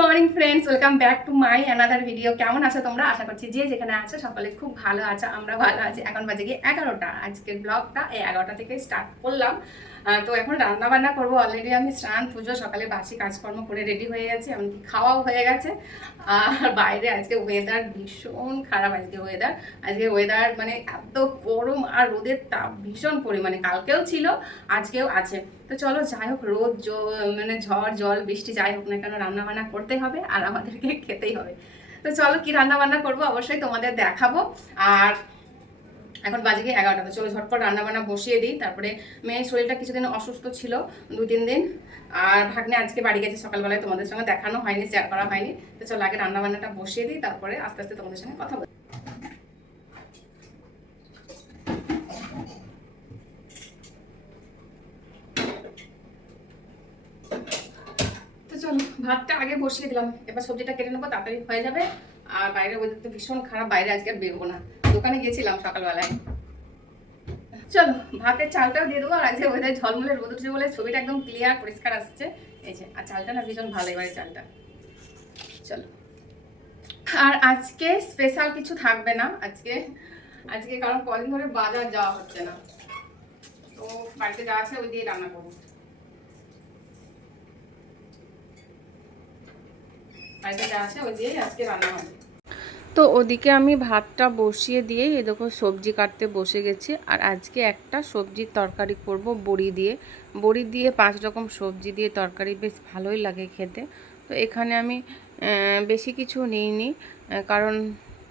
Morning friends welcome back to my another video কেমন আছো তোমরা? আশা করছি যে যেখানে আছো সকলে খুব ভালো আছো, আমরা ভালো আছি। এখন বাজে গিয়ে এগারোটা। আজকের ব্লগটা এই এগারোটা থেকে স্টার্ট করলাম। তো এখন রান্না বান্না করব অলরেডি আমি স্নান, পুজো, সকালে বাসি কাজকর্ম করে রেডি হয়ে গেছি, এমনকি খাওয়াও হয়ে গেছে। আর বাইরে আজকে ওয়েদার ভীষণ খারাপ আজকে ওয়েদার আজকে ওয়েদার মানে এত গরম আর রোদের তাপ ভীষণ পরিমাণে, কালকেও ছিল, আজকেও আছে। তো চলো যাই হোক, রোদ মানে ঝড়, জল, বৃষ্টি যাই হোক না কেন রান্না বান্না করতে হবে আর আমাদেরকে খেতেই হবে। তো চলো কি রান্না বান্না করব অবশ্যই তোমাদের দেখাবো। আর এখন বাজে এগারোটা। তো চলো ঝটপট রান্না বান্না বসিয়ে দিই। তারপরে মেয়ের শরীরটা কিছুদিন অসুস্থ ছিল দু তিন দিন। আর ভাগ্নে আজকে বাড়ি গেছে সকালবেলায় তোমাদের সঙ্গে দেখানো হয়নি শেয়ার করা হয়নি। তো চলো আগে রান্না বান্নাটা বসিয়ে দিই, তারপরে আস্তে আস্তে তোমাদের সঙ্গে কথা বলি ভাতটা আগে বসিয়ে দিলাম। এবার সবজিটা কেটে নেব, তাড়াতাড়ি হয়ে যাবে। আর বাইরে ওদের তো ভীষণ খারাপ, বাইরে আজকে আর বেরোবো না। দোকানে গেছিলাম সকালবেলায়। চলো, ভাতের চালটাও দিয়ে দেবো, আর আজকে ওয়েদার ঝলমলে রোদ উঠছে বলে ছবিটা একদম ক্লিয়ার পরিষ্কার আসছে। এই যে, আর চালটা না ভীষণ ভালো এবারে চালটা। চলো। আর আজকে স্পেশাল কিছু থাকবে না, আজকে আজকে কারণ কদিন ধরে বাজার যাওয়া হচ্ছে না। তো বাড়িতে যা আছে ওই দিয়ে রান্না করব। বাড়িতে যা আছে ওই দিয়েই আজকে রান্না হবে। তো ওদিকে আমি ভাতটা বসিয়ে দিয়ে এ দেখো সবজি কাটতে বসে গেছি। আর আজকে একটা সবজির তরকারি করব বড়ি দিয়ে। বড়ি দিয়ে পাঁচ রকম সবজি দিয়ে তরকারি বেশ ভালোই লাগে খেতে। তো এখানে আমি বেশি কিছু নিইনি কারণ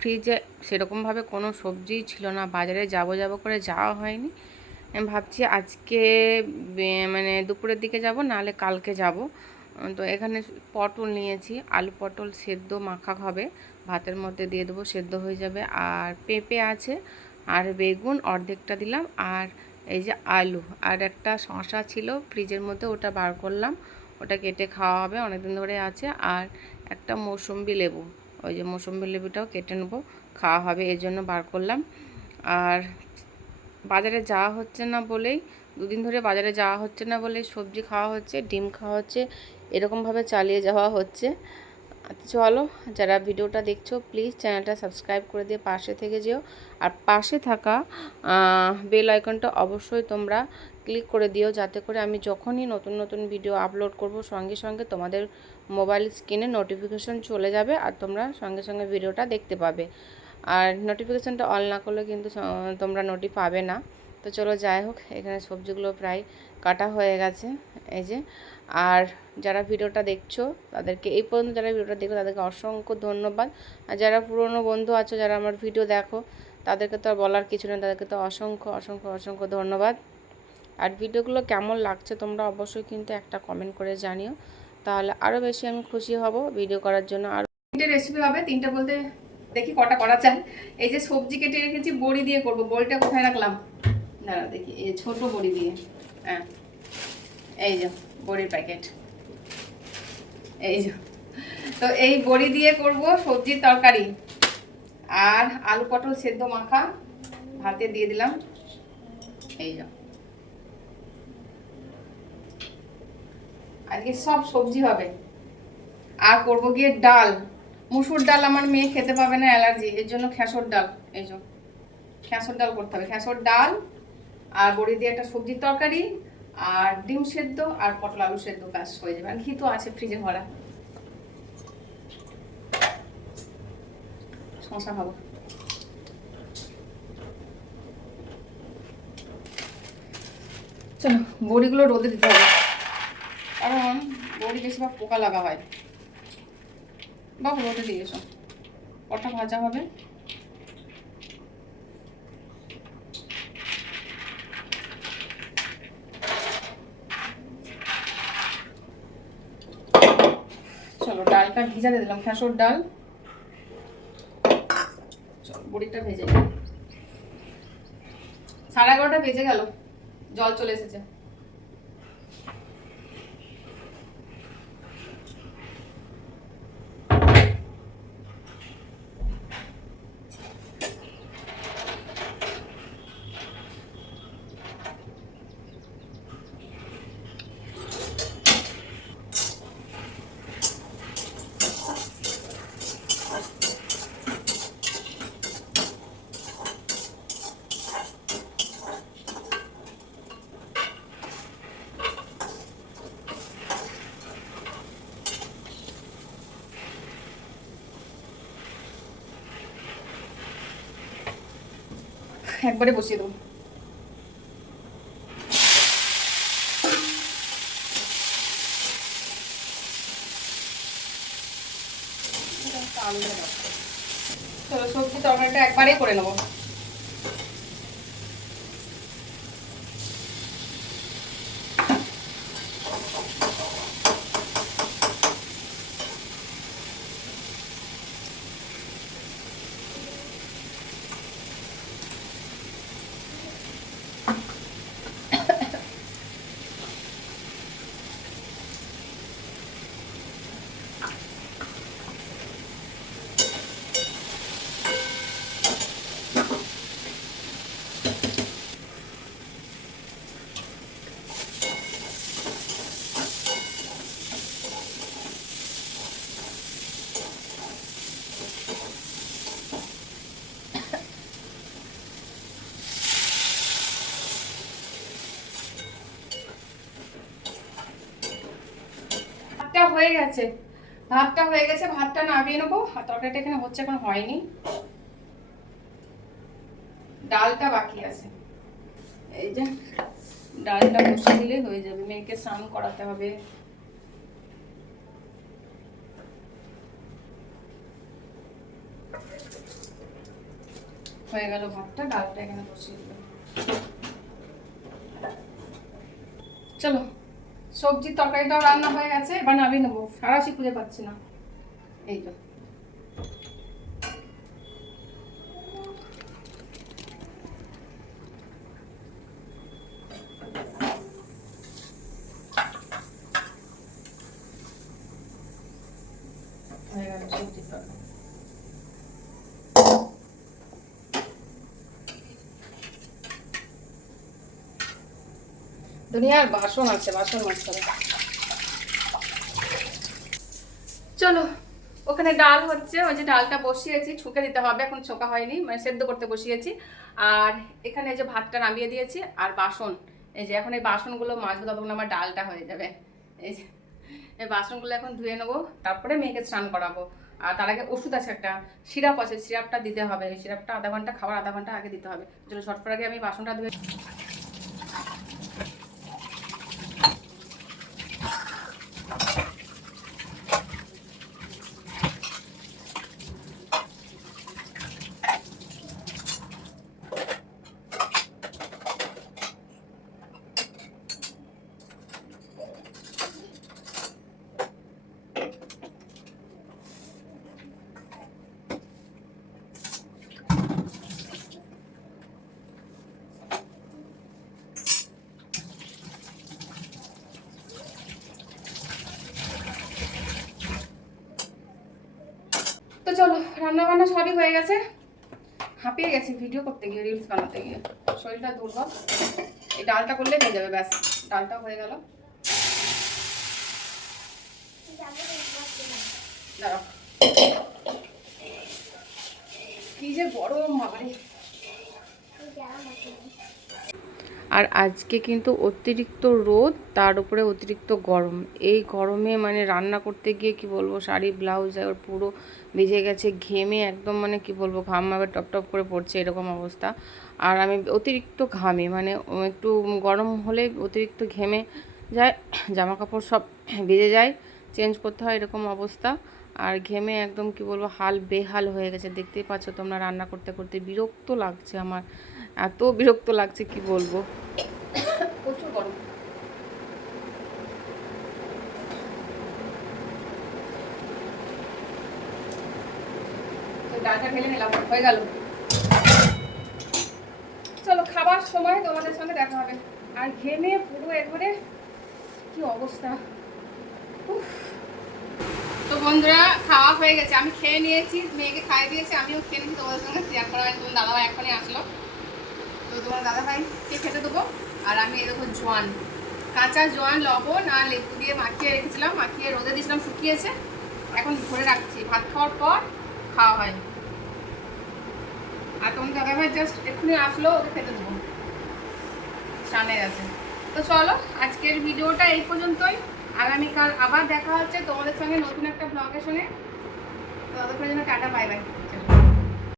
ফ্রিজে সেরকমভাবে কোনো সবজিই ছিল না। বাজারে যাব যাব করে যাওয়া হয়নি। ভাবছি আজকে মানে দুপুরের দিকে যাব, নাহলে কালকে যাব। তো এখানে পটল নিয়েছি, আলু পটল সেদ্ধ মাখা হবে, ভাতের মধ্যে দিয়ে দেবো, সেদ্ধ হয়ে যাবে। আর পেঁপে আছে, আর বেগুন অর্ধেকটা দিলাম, আর এই যে আলু। আর একটা শশা ছিল, ফ্রিজের মধ্যে ওটা বার করলাম, ওটা কেটে খাওয়া হবে, অনেকদিন ধরে আছে। আর একটা মৌসুম্বি লেবু, ওই যে মৌসুম্বি লেবুটাও কেটে নেব, খাওয়া হবে, এর জন্য বার করলাম। আর বাজারে যাওয়া হচ্ছে না বলেই দুদিন ধরে বাজারে যাওয়া হচ্ছে না বলে সবজি খাওয়া হচ্ছে, ডিম খাওয়া হচ্ছে, এরকমভাবে চালিয়ে যাওয়া হচ্ছে। চলো, যারা ভিডিওটা দেখছ প্লিজ চ্যানেলটা সাবস্ক্রাইব করে দিয়ে পাশে থেকে যেও। আর পাশে থাকা বেল আইকনটা অবশ্যই তোমরা ক্লিক করে দিও, যাতে করে আমি যখনই নতুন নতুন ভিডিও আপলোড করব, সঙ্গে সঙ্গে তোমাদের মোবাইল স্ক্রিনে নোটিফিকেশন চলে যাবে আর তোমরা সঙ্গে সঙ্গে ভিডিওটা দেখতে পাবে। আর নোটিফিকেশানটা অল না করলে কিন্তু তোমরা নোটি পাবে না। তো চলো যাই হোক, এখানে সবজিগুলো প্রায় কাটা হয়ে গেছে, এই যে। আর যারা ভিডিওটা দেখছ, তাদেরকে এই পর্যন্ত যারা ভিডিওটা দেখো, তাদেরকে অসংখ্য ধন্যবাদ। আর যারা পুরনো বন্ধু আছো, যারা আমার ভিডিও দেখো, তাদেরকে তো আর বলার কিছু নেই, তাদেরকে তো অসংখ্য অসংখ্য অসংখ্য ধন্যবাদ। আর ভিডিওগুলো কেমন লাগছে, তোমরা অবশ্যই কিন্তু একটা কমেন্ট করে জানিও। তাহলে আরও বেশি আমি খুশি হব ভিডিও করার জন্য। আর তিনটে রেসিপি হবে, তিনটে বলতে দেখি কটা করা চাই এই যে সবজি কেটে রেখেছি, বড়ি দিয়ে করব, বড়িটা কোথায় রাখলাম? দাঁড়া দেখি, এই ছোট বড়ি দিয়ে। হ্যাঁ এই যে বড়ির প্যাকেট। এই যে, তো এই বড়ি দিয়ে করব সবজির তরকারি। আর আলু পটল সেদ্ধ মাখা, ভাতে দিয়ে দিলাম। এই যে। আজকে সব সবজি হবে। আর করব গিয়ে ডাল। মুসুর ডাল আমার মেয়ে খেতে পাবে না, অ্যালার্জি। এর জন্য খেসর ডাল। এই জন্য খেসর ডাল করতে হবে। খেসর ডাল আর বড়ি দিয়ে একটা সবজির তরকারি, আর ডিম সেদ্ধ আর পটল আলু সেদ্ধ, ব্যাস, হয়ে যাবে। আর ঘি তো আছে ফ্রিজে ভরা। শশা চলো, বড়িগুলো রোদে দিতে হবে। কারণ বড়ি বেশিরভাগ পোকা লাগা হয়। বাবু রোদে দিয়ে এসো কটা ভাজা হবে চলো ডালটা ভিজাতে দিলাম খেসর ডাল বড়িটা ভেজে। সাড়ে এগারোটা ভেজে গেল জল চলে এসেছে একবারে বসিয়ে দেবো। চলো সবজি তরকারিটা একবারেই করে নেব ভাতটা হয়ে গেছে। ভাতটা হয়ে গেছে, ভাতটা নামিয়ে নেব। তরকারিটা এখানে হচ্ছে এখন হয়নি। ডালটা বাকি আছে। এই যে, ডালটা বসিয়ে দিলেই হয়ে যাবে। মেয়েকে স্নান করাতে হবে। হয়ে গেল ভাতটা, ডালটা এখানে বসিয়ে দিলাম। চলো। সবজির তরকারিটাও রান্না হয়ে গেছে এবার নামিয়ে নেব। সারাশি খুঁজে পাচ্ছি না। এই তো হয়ে গেল সবজির তরকারি দুনিয়ার বাসন আছে, বাসন হবে চলো, ওখানে ডাল হচ্ছে, ওই যে ডালটা বসিয়েছি, ছুঁকে দিতে হবে, এখন ছোকা হয়নি মানে সেদ্ধ করতে বসিয়েছি। আর এখানে যে ভাতটা নামিয়ে দিয়েছি, আর বাসন, এই যে এখন এই বাসনগুলো মাজবো ততক্ষণ আমার ডালটা হয়ে যাবে। এই যে, এই বাসনগুলো এখন ধুয়ে নেব, তারপরে মেয়েকে স্নান করাবো। আর তার আগে ওষুধ আছে একটা, সিরাপ আছে, সিরাপটা দিতে হবে সিরাপটা আধা ঘণ্টা খাওয়ার আধা ঘণ্টা আগে দিতে হবে। চলো ছটফট আগে আমি বাসনটা ধুয়ে চলো রান্না বান্না সবই হয়ে গেছে। হাঁপিয়ে গেছি ভিডিও করতে গিয়ে রিলস বানাতে গিয়ে। শরীরটা দুর্বল। এই ডালটা করলে হয়ে যাবে, ব্যাস। ডালটা হয়ে গেল। দাঁড়াও কি যে গরম বাবারে আর আজকে কিন্তু অতিরিক্ত রোদ, তার উপরে অতিরিক্ত গরম। এই গরমে মানে রান্না করতে গিয়ে কি বলব, শাড়ি, ব্লাউজ আর পুরো ভিজে গেছে, ঘেমে একদম মানে কি বলব, ঘাম আবার টপ টপ করে পড়ছে এরকম অবস্থা। আর আমি অতিরিক্ত ঘামে মানে একটু গরম হলে অতিরিক্ত ঘেমে যায় জামা কাপড় সব ভিজে যায়, চেঞ্জ করতে হয় এরকম অবস্থা। আর ঘেমে একদম কি বলব, হাল বেহাল হয়ে গেছে। দেখতেই পাচ্ছ তোমরা রান্না করতে করতে বিরক্ত লাগছে আমার। এত বিরক্ত লাগছে, কি বলব? হয়ে গেল। চলো, খাবার সময় তোমাদের সঙ্গে দেখা হবে। আর ঘেমে পুরো একবারে কি অবস্থা। তো বন্ধুরা, খাওয়া হয়ে গেছে। আমি খেয়ে নিয়েছি, মেয়েকে খাইয়ে দিয়েছি, আমিও খেয়ে নিয়েছি, তোমাদের সঙ্গে শেয়ার করা তোমার দাদাভাই এখনই আসলো। তো তোমার দাদাভাইকে খেতে দেবো? আর আমি দেখো জোয়ান। কাঁচা জোয়ান, লবণ আর লেবু দিয়ে মাখিয়ে রেখেছিলাম, মাখিয়ে রোদে দিয়েছিলাম, শুকিয়েছে। এখন ভরে রাখছি। ভাত খাওয়ার পর খাওয়া হয়। আর তোমার দাদাভাই জাস্ট এক্ষুনি আসলো, ওকে খেতে দেবো। স্নানে গেছে। তো চলো, আজকের ভিডিওটা এই পর্যন্তই। আগামীকাল আবার দেখা হচ্ছে তোমাদের সঙ্গে নতুন একটা ব্লগের সঙ্গে। তো ততক্ষণের জন্য টাটা বাই বাই